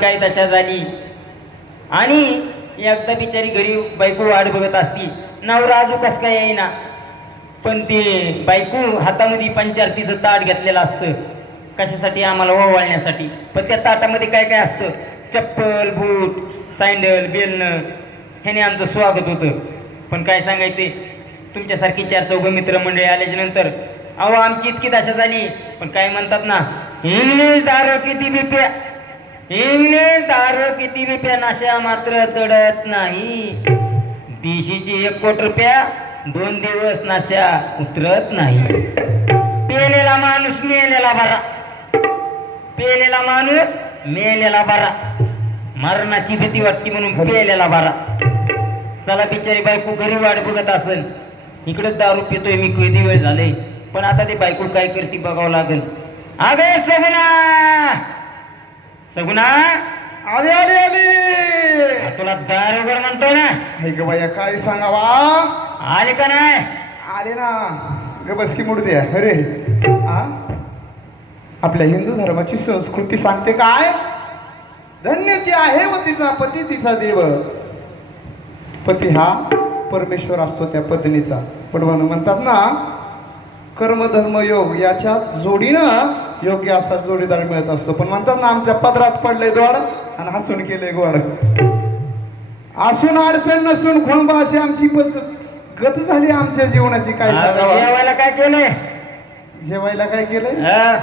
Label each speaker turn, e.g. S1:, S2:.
S1: काय दशा झाली. आणि एकदा बिचारी घरी बायको वाट बघत असती. नवरा आजू कस काय येईना. पण ते बायको हातामध्ये पंचारतीचं ताट घेतलेलं असतं. कशासाठी? आम्हाला ओवाळण्यासाठी. पण त्या ताटामध्ये काय काय असतं? चप्पल बूट सँडल बेलणं ह्याने आमचं स्वागत होतं. पण काय सांगायचे? तुमच्यासारखी चार चौघ मित्रमंडळी आल्याच्यानंतर अहो आमची इतकी दशा झाली. पण काय म्हणतात ना इंग्लिश दारू किती बी प्या इंग्लिश दारू किती रुपया नाशा मात्र चढत नाही. दिशीची एक कोट रुपया दोन दिवस नाशा उतरत नाही. पेलेला माणूस मेलेला बरा. पेलेला माणूस मेलेला बरा. मरणाची भीती वाटते म्हणून पेलेला बरा. चला बिचारी बायको घरी वाट बघत असेल इकडे दारू पितोय मी किती वेळ झाले. पण आता ते बायको काय करते बघावं लागेल. अगे सगना! सगुणा
S2: आले आले आले.
S1: तुला दार उघड म्हणतो ना?
S2: हाय ग बाया काय सांगावा?
S1: आले का नाही?
S2: आले ना. ग बस की मुडू द्या अरे? आपल्या हिंदू धर्माची संस्कृती सांगते काय? धन्य ती आहे व तिचा पती तिचा देव. पती हा परमेश्वर असतो त्या पत्नीचा. पण म्हण- म्हणतात ना कर्म धर्म योग याच्यात जोडीनं योग्य असा जोडीदार मिळत असतो. पण म्हणतात ना आमच्या पदरात पडले दोड आणि हसून केले गोड. असून अडचण नसून खोळबा अशी आमची पद्धत. गत झाली आमच्या जीवनाची काय सांगावं?
S1: जेवायला काय केलंय?
S2: जेवायला काय केलंय?
S1: हा,